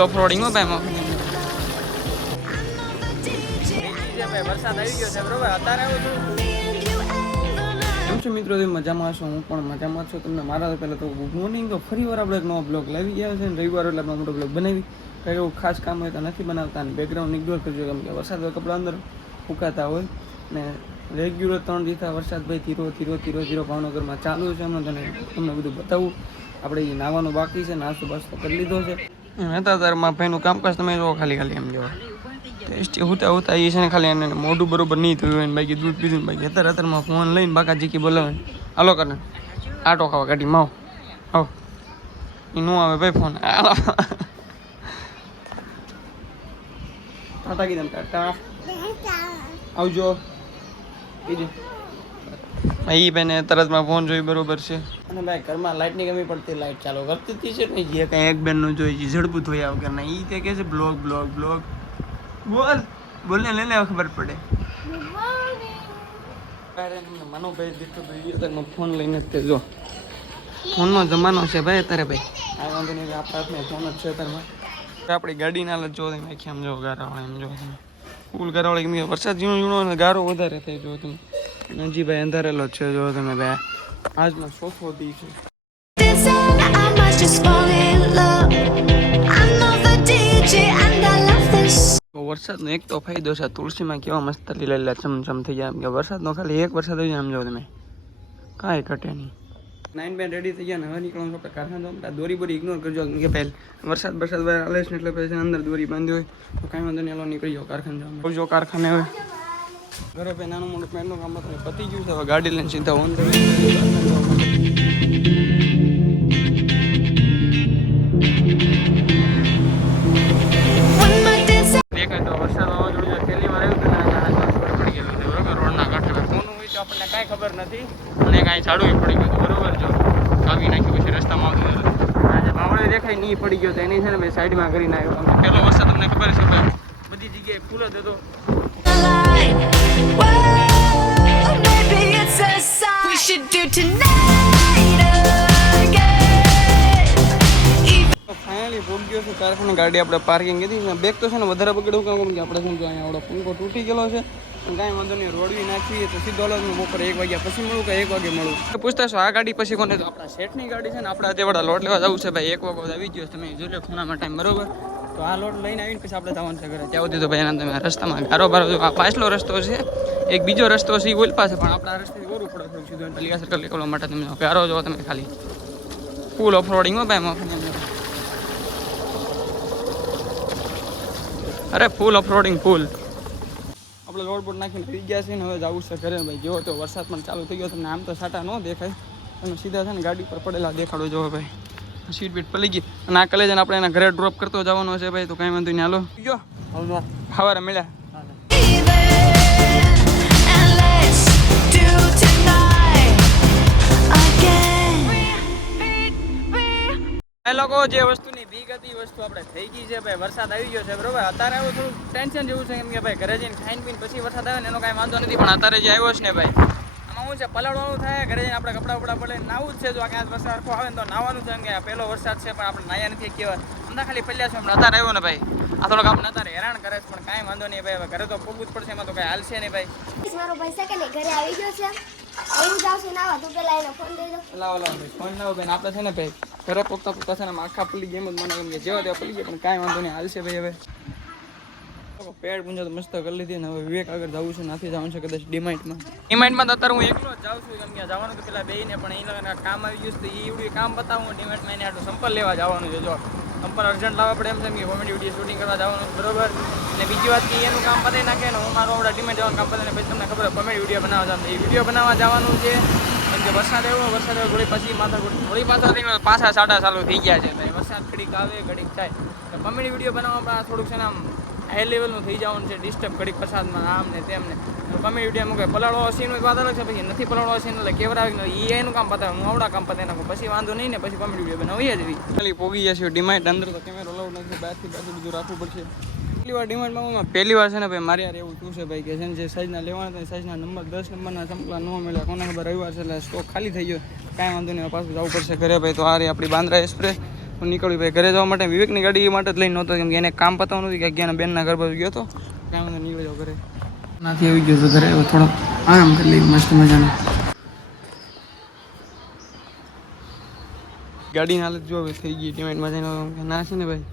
Off-roading હો ભાઈ વરસાદ આવી ગયો છે બરોબર અત્યારે આવું છું કેમ છો મિત્રો મજામાં છો હું પણ મજામાં છું તમને મારા તો પહેલાં તો ગુડ મોર્નિંગ તો ફરી વાર આપણે એક નવો બ્લોગ લાવી ગયા છે ને રવિવાર એટલે આપણે મોટો બ્લોગ બનાવી કંઈ એવું ખાસ કામ હોય તો નથી બનાવતા અને બેકગ્રાઉન્ડ ઇગ્નોર કરજો કેમ કે વરસાદ હોય કપડા અંદર ફૂંકાતા હોય ને રેગ્યુલર 3 દિવસથી વરસાદ ભાઈ ધીરો ભાવનગરમાં ચાલુ છે હમણાં તમને બધું બતાવું આપણે એ નાવાનું બાકી છે નાસ્તો બાસ્તો કરી લીધો છે હતા તારમાં ભાઈનું કામકાજ તમે જો ખાલી એમ જોવા ટેસ્ટી હોતા એ છે ને ખાલી એને મોઢું બરોબર નહીં થયું હોય ને બાકી દૂધ પીધું ને બાકી અત્યારમાં ફોન લઈને બાકા જીકી બોલાવે હાલો કરે આટો ખાવા કાઢી માવ આવ એ ન આવે ભાઈ ફોન ટાટા કીધું ટાટા આવજો એ બેને તરતમાં ફોન જોઈ બરોબર છે અને ભાઈ ઘરમાં લાઇટની કમી પડતી લાઇટ ચાલુ કરતી હતી છે ને જે કંઈ એક બેનનું જોઈ ઝડપું થયા વગર ના એ તે કહે છે બ્લોગ બોલ ને લઈને ખબર પડે મનોભાઈ દીઠું ફોન લઈને જ જો ફોનનો જમાનો છે ભાઈ અત્યારે ભાઈ આ વાંધો નહીં આપણા હાથમાં ફોન જ છે અત્યારમાં આપણી ગાડીના હાલત જો તમે આખી આમ જો ગારાવાળા એમ જો તમે ફૂલ ગારાવાળી વરસાદ ઝીણો ને ગારો વધારે થઈ જો તમે નજી ભાઈ અંધારેલો છે જો તમે ભાઈ આજનો ચોથો દી છે વરસાદનો એક તો ફાયદો છે તુલસીમાં કેવા મસ્ત લીલા ચમચમ થઈ જાય એમ કે વરસાદનો ખાલી એક વરસાદ આવી જાય આમ જો તમે કાંઈ ઘટે નહીં 9 બેન રેડી થઈ ગયા ને હવે નીકળવાનું આપણે કારખાના દોરી બોરી ઇગ્નોર કરજો કે પહેલ વરસાદ બહાર આલે છે એટલે પછી અંદર દોરી બાંધી હોય તો કાંઈ વાંધો નહીં નીકળી જાઓ કારખાને જવાનું જો કારખાને હોય ઘરે ભાઈ નાનું મોટું પેન્ટનું કામ હતું પતી ગયું છે હવે ગાડી લઈને સીધા ઓન દેખાય તો વરસાદ વાવાઝોડું પહેલી વાર આવ્યું પડી ગયેલું છે બરોબર રોડના કાંઠે કોનું હોય તો આપણને કાંઈ ખબર નથી અને કાંઈ ઝાડું પડી ગયું બરોબર જો કાપી નાખ્યું પછી રસ્તામાં આવતું આજે બાવળે દેખાય નહીં પડી ગયો તો એની છે ને ભાઈ સાઈડમાં કરીને આવ્યો પહેલો વરસાદ તમને ખબર છે ભાઈ બધી જગ્યાએ ફૂલ જ હતો ફાઇનલી પહોંચ્યો છે કારખાને ગાડી આપણે પાર્કિંગ કીધી બેગ તો છે ને વધારે બગડવું કેમ કે આપણે શું અહીંયા આવડો પંખો તૂટી ગયેલો છે કાંઈ વાંધો નહીં રોડવી નાખીએ તો સીધો બપોરે 1 વાગ્યા પછી મળું કે 1 વાગે મળું પૂછતા છો આ ગાડી પછી કોને તો આપણા શેઠની ગાડી છે ને આપણે તેવડા લોટ લેવા જવું છે ભાઈ 1 વાગે આવી ગયો તમે જોઈ લો ખૂણામાં ટાઈમ બરોબર તો આ લોટ લઈને આવીને પછી આપણે જવાનું છે ઘરે ત્યાં સુધી તો ભાઈ એના તમે રસ્તામાં ગારો બારો આ પાછલો રસ્તો છે એક બીજો રસ્તો છે એ ઓલ પાસે પણ આપણા રસ્તે ઓરું પડે થોડું સીધું પલિકા સર્કલ નીકળવા માટે તમે ગારો જો તમે ખાલી ફૂલ ઓફરોડિંગ હો ભાઈ અરે ફૂલ ઓફરોડિંગ ફૂલ આપણે રોડ બોર્ડ નાખીને થઈ ગયા છે ને હવે જવું છે ઘરે ભાઈ જેવો તો વરસાદ પણ ચાલુ થઈ ગયો તમને આમ તો સાટા ન દેખાય તમે સીધા છે ને ગાડી પર પડેલા દેખાડો જોવો ભાઈ સીટ બીટ પડી ગઈ અને આ કલેજને આપણે એના ઘરે ડ્રોપ કરતો જવાનો છે ભાઈ તો કાંઈ વાંધો નહીં હાલો ગયો સવારે મળ્યા એ લોકો જે વસ્તુની બીક હતી એ વસ્તુ આપણે થઈ ગઈ છે ભાઈ વરસાદ આવી ગયો છે બરોબર અત્યારે આવું થોડું ટેન્શન જેવું છે કેમ કે ભાઈ ઘરે જઈને ખાઈને પીને પછી વરસાદ આવે ને એનો કાંઈ વાંધો નથી પણ અત્યારે જે આવ્યો છે ને ભાઈ આમાં શું છે પલાળવાનું થાય ઘરે જઈને આપણે કપડાં પડે નાવું જ છે જો ક્યાં વરસાદ સરખો આવે ને તો નાવાનું છે કે પહેલો વરસાદ છે પણ આપણે નાયા નથી કહેવાય અમને ખાલી પલ્યા છે હમણાં અત્યારે આવ્યો ને ભાઈ આ થોડોક આપણે અત્યારે હેરાન કરે છે પણ કાંઈ વાંધો નહીં ભાઈ ઘરે તો પૂગવું જ પડશે એમાં તો કાંઈ હાલશે નહીં ભાઈ મારો ભાઈ છે કે ઘરે આવી ગયો છે એવું જાવ છે નાવા તો પેલા એનો ફોન દઈ દો લાવો ભાઈ ફોન લાવો ભાઈ આપણે છે ને ભાઈ ઘરે પોકતા છે ને આખા પલી ગેમ જ મને એમ કે જેવા તેવા પલી ગયા પણ કાંઈ વાંધો નહીં હાલશે ભાઈ હવે પેડ પૂંજો તો મસ્ત કરી લીધી ને હવે વિવેક આગળ જવું છે નાથી જવાનું છે કદાચ ડીમાઇટમાં તો અત્યારે હું એકલો જ જાઉં છું કેમ કે જવાનું તો પેલા બેને પણ એને કામ આવી ગયું તો એ એવડું કામ બતાવું ડીમાઇટમાં એને આટલું સંપલ લેવા જવાનું છે જો સંપલ અર્જન્ટ લાવવા પડે એમ છે કે કોમેડી વિડીયો શૂટિંગ કરવા જવાનું બરોબર અને બીજી વાત કે એનું કામ પતાવી નાખે ને હું મારું આપણા ડીમાઇટ જવાનું કામ પતાવીને પછી તમને ખબર કોમેડી વિડીયો બનાવવા જવાનું એ વિડીયો બનાવવા જવાનું છે કેમ કે વરસાદ થોડી પછી થોડી પાછળ પાછા સાડા ચાલુ થઈ ગયા છે ભાઈ વરસાદ ઘડીક આવે ઘડીક થાય તો કોમેડી વિડીયો બનાવવામાં થોડુંક છે ને આમ હાઈ લેવલનું થઈ જવાનું છે ડિસ્ટર્બ ઘડીક પ્રસાદમાં આમ ને તેમને તો કોમેડી વિડીયો મૂકે પલાળો સીન એક વાત અલગ છે પછી નથી પલાળો સીન એટલે કેવરા એ એનું કામ પતાવે હું આવડા કામ પતાવી નાખું પછી વાંધો નહીં ને પછી કોમેડી વિડીયો બનાવીએ જ ખાલી પોગી જશે ડીમાઇટ અંદર તો કેમેરો લાવ નથી બહારથી પાછું બધું રાખવું પડશે પહેલી વાર ડીમાર્ટમાં પહેલી વાર છે ને ભાઈ મારે યાર એવું શું છે ભાઈ કે છે ને જે સાઈઝના લેવાના હતા સાઈઝના નંબર 10 નંબરના ચંપલા ન મળ્યા કોને ખબર રવિવાર છે એટલે સ્ટોક ખાલી થઈ ગયો કાંઈ વાંધો નહીં પાછું જવું પડશે ઘરે ભાઈ તો આ રહી આપણી બાંદ્રા એક્સપ્રેસ હું નીકળ્યું ભાઈ ઘરે જવા માટે. વિવેકની ગાડી માટે જ લઈને નહોતો, કેમ કે એને કામ પતાવવાનું નથી કે અગિયારના બેનના ઘર બાજુ ગયો હતો. કાંઈ વાંધો નીકળી જાવ ઘરે. નાથી આવી ગયો તો ઘરે થોડો આરામ કરી લઈ મસ્ત મજાનો. ગાડીની હાલત જો થઈ ગઈ ડિમેન્ટમાં જઈને ના છે ને ભાઈ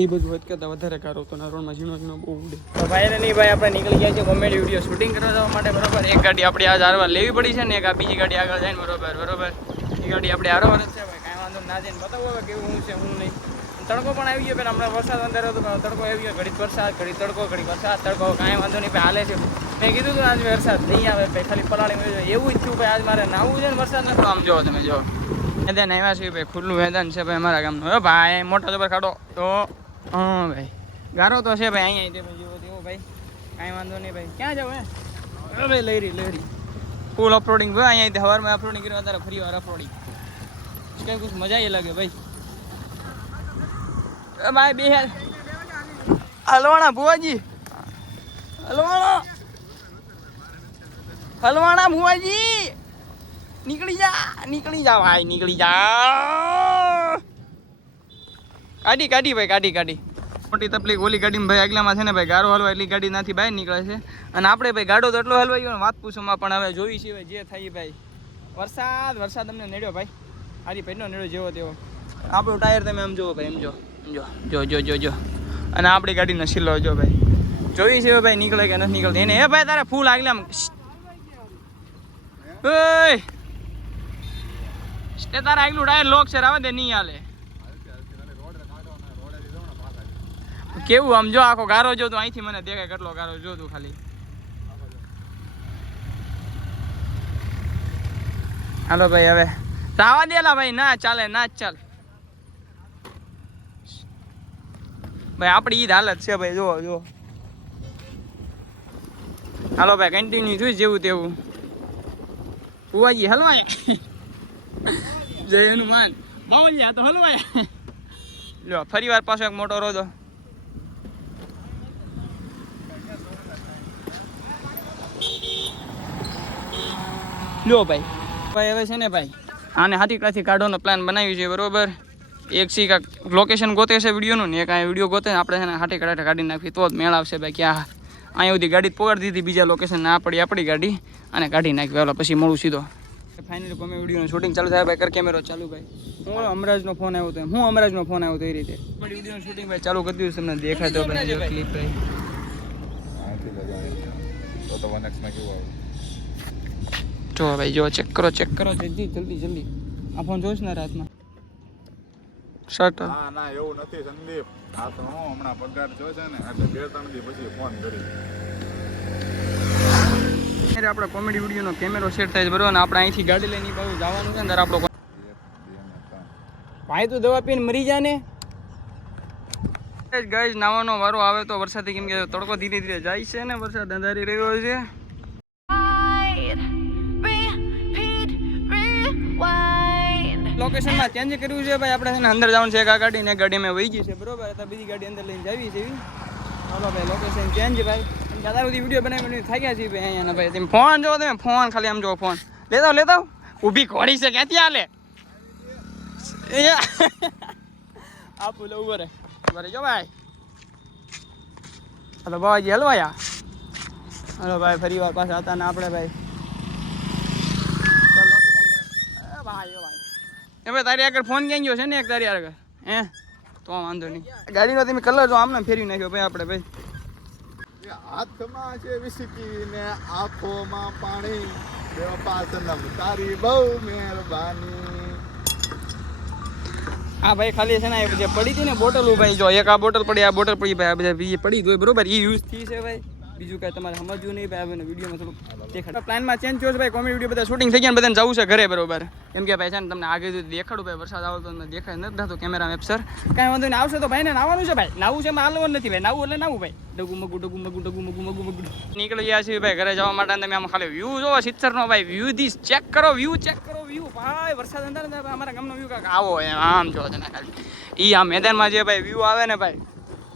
એ બધું વધ કરતાં વધારે કારો તો રોડમાં ઝીણો બહુ ઉડે. તો ભાઈ ને નહીં ભાઈ આપણે નીકળી ગયા છે કોમેડી વિડીયો શૂટિંગ કરવા જવા માટે બરોબર. એક ગાડી આપણે આજ હારવા લેવી પડી છે ને એક આ બીજી ગાડી આગળ જાય ને બરોબર. એ ગાડી આપણે હારવા જ છે ભાઈ. કાંઈ વાંધો ના જઈને બતાવો હવે કેવું હું છે હું નહીં. તડકો પણ આવી ગયો પેલા હમણાં વરસાદ અંદર હતો તડકો આવી ગયો. ઘડી વરસાદ ઘડી તડકો ઘડી વરસાદ તડકો કાંઈ વાંધો નહીં ભાઈ હાલે છે. મેં કીધું હતું આજ વરસાદ નહીં આવે ભાઈ ખાલી પલાળી મળ્યો એવું જ થયું ભાઈ. આજ મારે નાવું છે ને વરસાદ નથી. આમ જોવો તમે જો મેદાન આવ્યા છે ભાઈ ખુલ્લું મેદાન છે ભાઈ અમારા ગામનું. હે ભાઈ મોટા જબર ખાડો તો હા ભાઈ ગારો તો છે ભાઈ અહીંયા તે જેવો તેવો ભાઈ કાંઈ વાંધો નહીં ભાઈ. ક્યાં જાવ હે ભાઈ લહેરી ફૂલ ઓફરોડિંગ ભાઈ અહીંયા સવારમાં ઓફરોડિંગ કર્યું અત્યારે ફરી વાર ઓફરોડિંગ કઈ કુછ મજા એ લાગે ભાઈ. ભાઈ બે હલવાણા ભુવાજી હલવાણા ભુવાજી નીકળી જા ભાઈ નીકળી જા. કાઢી ભાઈ કાઢી. મોટી તકલીફ ઓલી ગાડીમાં ભાઈ આગલામાં છે ને ભાઈ ગારો હલવા એટલી ગાડી નાથી બહાર નીકળે છે. અને આપણે ભાઈ ગાડો તો એટલો હલવાઈ ગયો ને વાત પૂછોમાં. પણ હવે જોઈ છે ભાઈ જે થાય ભાઈ. વરસાદ અમને નડ્યો ભાઈ. હારી પેટનો નડ્યો જેવો તેવો. આપણું ટાયર તમે આમ જુઓ ભાઈ એમ જો. અને આપણી ગાડીનો શીલો જો ભાઈ જોઈ છે ભાઈ નીકળે કે નથી નીકળતી એને. હે ભાઈ તારે ફૂલ આગલામાં તારા આગલું ટાયર લોક છે આવે દે નહીં હાલે. કેવું આમ જો આખો ગારો જો તું અહીંથી મને દેખાય કેટલો ગારો જો તું ખાલી. હાલો ભાઈ હવે રાવા દેલા ભાઈ ના ચાલે ના ચાલ ભાઈ આપણી ઈ જ હાલત છે ભાઈ જો. હાલો ભાઈ કન્ટિન્યુ થયું જેવું તેવું. ભુવાજી હલવાયા જય હનુમાન બાવલિયા તો હલવાયા. લ્યો ફરી વાર પાછો એક મોટો રોદો. લ્યો ભાઈ હવે છે ને ભાઈ આને હાથીકડાથી કાઢવાનો પ્લાન બનાવ્યું છે બરોબર. એક સી કાંક લોકેશન ગોતે છે વિડીયોનું ને એક આ વિડીયો ગોતે આપણે છે ને હાથીકડાથી કાઢી નાખી તો જ મેળ આવશે ભાઈ. ક્યાં અહીંયા સુધી ગાડી પકડી દીધી બીજા લોકેશન ના પડી આપણી ગાડી અને કાઢી નાખી હાલો પછી મળું સીધો. ફાઇનલી કોમે વિડીયોનું શૂટિંગ ચાલુ થાય ભાઈ. કર કેમેરો ચાલુ ભાઈ. હું અમરાજનો ફોન આવ્યો તો એ રીતે વિડીયોનું શૂટિંગ ભાઈ ચાલુ કરી દીધું તમને દેખાય તો ભાઈ ક્લિપ ભાઈ. જો ભાઈ જો ચેક કરો જલ્દી આ ફોન જોઈશ ને રાતમાં શર્ટ. ના એવું નથી સંદીપ. આ તો હું હમણાં પગાર જોશે ને એટલે 2-3 દી પછી ફોન કરી. આપણે કોમેડી વિડીયોનો કેમેરો સેટ થાય છે બરોબર ને. આપણે અહીંથી ગાડી લઈને પાછું જવાનું છે ને ત્યારે આપણો ભાઈ તું દવા પીને મરી જા ને. ગાઈસ નાવાનો વારો આવે તો વરસાદથી કેમ કે તડકો ધીરે ધીરે જાય છે ને વરસાદ અંધારી રહ્યો છે. લોકેશનમાં ચેન્જ કર્યું છે ભાઈ. આપણે છે ને અંદર જવાનું છે એક આ ગાડી ને ગાડી મેં વહી ગઈ છે બરોબર. તો બીજી ગાડી અંદર લઈને જાવી છે. ચાલો ભાઈ લોકેશન ચેન્જ ભાઈ. દાદા સુધી વિડીયો બનાવી થઈ ગયા છે ભાઈ અહીંયા ભાઈ. તમે ફોન જોવો તમે ફોન ખાલી આમ જોવો ફોન લેતા ઊભી ઘોડી છે ક્યાંથી હાલે આપું લે ઉભો રે જો ભાઈ. હલો બાબાજી હલવાયા. હલો ભાઈ ફરી વાર પાછા હતા ને આપણે ભાઈ. એ ભાઈ તારી આગળ ફોન ક્યાં ગયો છે ને એક તારી આગળ હે તો વાંધો નહીં. ગાડીનો તમે કલર જો આમને ફેરવી નાખ્યો ભાઈ આપણે ભાઈ. હાથમાં છે વિસ્કી ને આંખોમાં પાણી બેવફા સનમ તારી બહુ મહેરબાની. હા ભાઈ ખાલી છે ને જે પડી હતી ને બોટલ ભાઈ જો એક આ બોટલ પડી આ બોટલ પડી ભાઈ આ બધા બીજી પડી હોય બરોબર. એ યુઝ થઈ છે ભાઈ. બીજું કાંઈ તમારે સમજવું નહીં ભાઈ. વિડીયોમાં થોડુંક દેખાડ પ્લાનમાં ચેન્જ થયો છે ભાઈ. કોમેડી વિડીયો બધા શૂટિંગ થઈ ગયા બધાને જવું છે ઘરે બરોબર. કેમ કે ભાઈ છે ને તમને આગળ દેખાડું ભાઈ વરસાદ આવે તો દેખાય નથી થતું કેમેરા મેપ સર. કાંઈ વાંધો નહીં આવશે તો ભાઈ ને નાવાનું છે ભાઈ. નાવું છે એમાં હાલવાનું નથી ભાઈ. નાવું એટલે નાવું ભાઈ. ડગુ મગુ નીકળી ગયા છે ભાઈ ઘરે જવા માટે. તમે આમ ખાલી વ્યૂ જોવો સિત્તરનો ભાઈ. વ્યૂ થી ચેક કરો વ્યૂ ભાઈ. વરસાદ અંદર અમારા ગામનો વ્યૂ કાંક આવો આમ જો છે ને ખાલી એ આ મેદાનમાં જે ભાઈ વ્યૂ આવે ને ભાઈ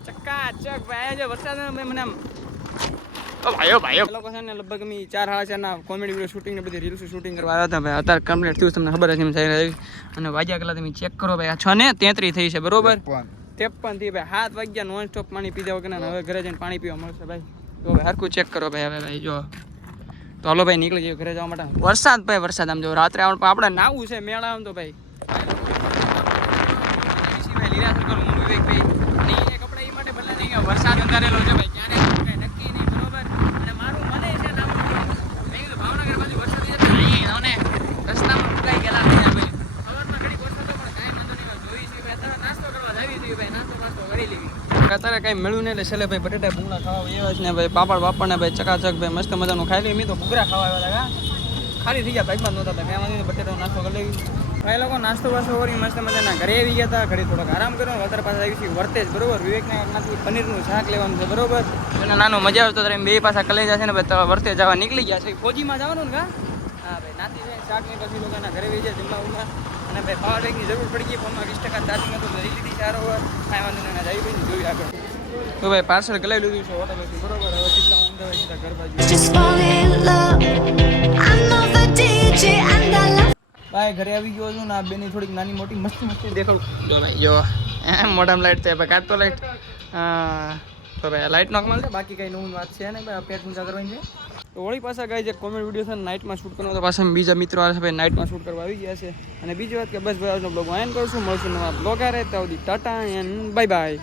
ચક્કાચક ભાઈ. જે વરસાદ મને આમ ભાઈઓ લોકો છે ને લગભગ અમે 4-4 ના કોમેડી વિડીયો શૂટિંગ ને બધી રીલ્સ શૂટિંગ કરવા આવ્યા હતા ભાઈ. અત્યારે કમ્પ્લીટ થયું તમને ખબર હશે એમ થઈ રહી. અને વાગ્યા કલા તમે ચેક કરો ભાઈ, 6:33 થઈ છે બરોબર. 53 થી ભાઈ 7 વાગ્યા નોન સ્ટોપ પાણી પીધા વગર હવે ઘરે જઈને પાણી પીવા મળશે ભાઈ. તો ભાઈ હરખું ચેક કરો ભાઈ. હવે ભાઈ જો તો હાલો ભાઈ નીકળી જઈએ ઘરે જવા માટે. વરસાદ ભાઈ વરસાદ આમ જો રાત્રે આવવાનું આપણે નાવું છે મેળા આમ તો ભાઈ. વરસાદ અંધારેલો છે ભાઈ, ક્યારે કઈ નક્કી નહીં બરોબર. અને મારું મને છે નાવું છે. મેં કીધું ભાવનગર બાજુ વરસાદ છે ને રસ્તામાં ફૂંકાઈ ગયેલા નહીં ભાઈ. સવારમાં ઘડી વરસાદ પણ કાંઈ વાંધો નહીં જોઈ છે ભાઈ. અત્યારે નાસ્તો કરવા જાવી જોઈએ ભાઈ, નાસ્તો કરી લેવી. અત્યારે કઈ મળ્યું નહીં એટલે છેલ્લે ભાઈ બટેટા ભૂંગળા ખાવા એવા છે ને ભાઈ, પાપડ વાપડ ને ભાઈ ચકાચક ભાઈ મસ્ત મજાનું ખાઈ લઈએ. મેં તો ભૂગરા ખાવા આવ્યા હતા, ખાલી થઈ ગયા ભાઈમાં નહોતા ભાઈ. મેં વાંધો બટેટાનો નાસ્તો કરી લેવી ભાઈ. લોકો નાસ્તો વાસ્તો કરી મસ્ત મજાના ઘરે આવી ગયા હતા. ઘડી થોડોક આરામ કર્યો. વધારે પાસે આવી છે વર્તેજ બરોબર. વિવેકનગરમાંથી પનીરનું શાક લેવાનું છે બરોબર. અને નાનું મજા આવતો ત્યારે બે પાછા કલેજા છે ને ભાઈ વર્તે જવા નીકળી ગયા છે. ફોજીમાં જવાનું ને હા ભાઈ નાથી છે શાક ને પછી લોકોના ઘરે આવી જાય જમવા ઉમવા. અને ભાઈ પાવર બેંકની જરૂર પડી ગઈ. ફોનમાં 20% ચાર્જિંગ હતું લઈ લીધી સારો હોય કાંઈ વાંધો નહીં આવી ભાઈ જોયું આગળ. તો ભાઈ પાર્સલ કલાઈ લીધું છે હોટલથી બરોબર. હવે સીધા અમદાવાદ સીધા ઘર બાજુ ભાઈ ઘરે આવી ગયો છું ને આ બેની થોડીક નાની મોટી મસ્તી દેખાડું. જો ભાઈ જો એમ મોઢામાં લાઈટ થાય ભાઈ, કાઢતો લાઈટ. તો ભાઈ લાઈટ નો કમાલ છે, બાકી કઈ નવું વાત છે ને ભાઈ. પેટ પૂજા કરવાની છે. તો વળી પાછા ગાય જે કોમેડી વિડીયો છે ને નાઇટમાં શૂટ કરવાનો, તો પાછા બીજા મિત્રો આવે છે ભાઈ નાઇટમાં શૂટ કરવા આવી ગયા છે. અને બીજી વાત કે બસ ભાઈ આજનો બ્લોગ એન્ડ કરશું. મળશું નવા બ્લોગ આ રહેતા સુધી ટાટા એન્ડ બાય બાય.